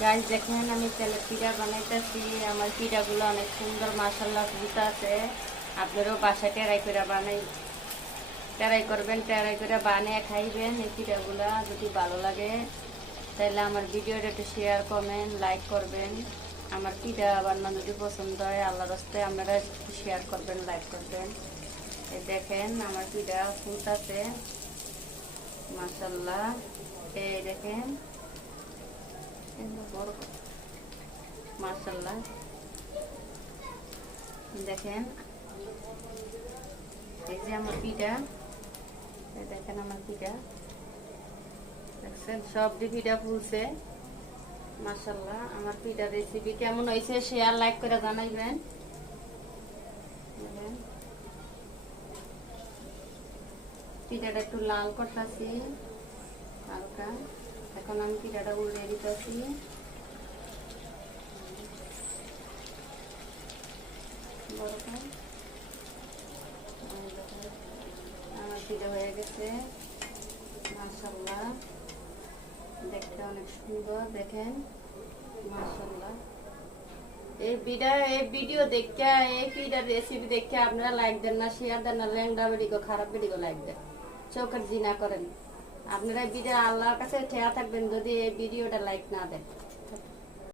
Guys দেখেন আমি তেলের পিঠা বানাইতেছি। আমার পিঠাগুলো অনেক সুন্দর মাশাআল্লাহ ফুলতাছে। আপনারাও বাসায় টেরাই করবেন, টেরাই করে বানিয়ে খাইবেন। এই পিঠাগুলা যদি ভালো লাগে তাহলে আমার ভিডিওটা একটু শেয়ার, কমেন্ট, লাইক করবেন। আমার পিঠা বানানো যদি পছন্দ হয় আল্লাহর রাস্তায় আপনারা শেয়ার করবেন, লাইক করবেন। এই দেখেন আমার পিঠা ফুলতাছে মাশাআল্লাহ। এই দেখেন বড় মাশাআল্লাহ, দেখেন এই যে আমার পিঠা, দেখেন আমার পিঠা দেখছেন, সব দিয়ে পিঠা ফুলছে মাশাআল্লাহ। আমার পিঠা রেসিপি কেমন হয়েছে শেয়ার, লাইক করে জানাইবেন। পিঠাটা একটু লাল করতেছি হালকা। এখন আমি পিঠাটা উল্টে দিতেছি। আমার পিঠা হয়ে গেছে মাশাআল্লাহ, দেখতে অনেক সুন্দর। দেখেন মাশাআল্লাহ। এই ভিডিও দেখে, এই পিঠার রেসিপি দেখে আপনারা লাইক দেন না, শেয়ার দেন না, ল্যাংড়া ভিডিও, খারাপ ভিডিও লাইক দেন, চোখের জিনা করেন। আপনারা ভিডিও আল্লাহর কাছে ঠেয়া থাকবেন যদি এই ভিডিওটা লাইক না দেন।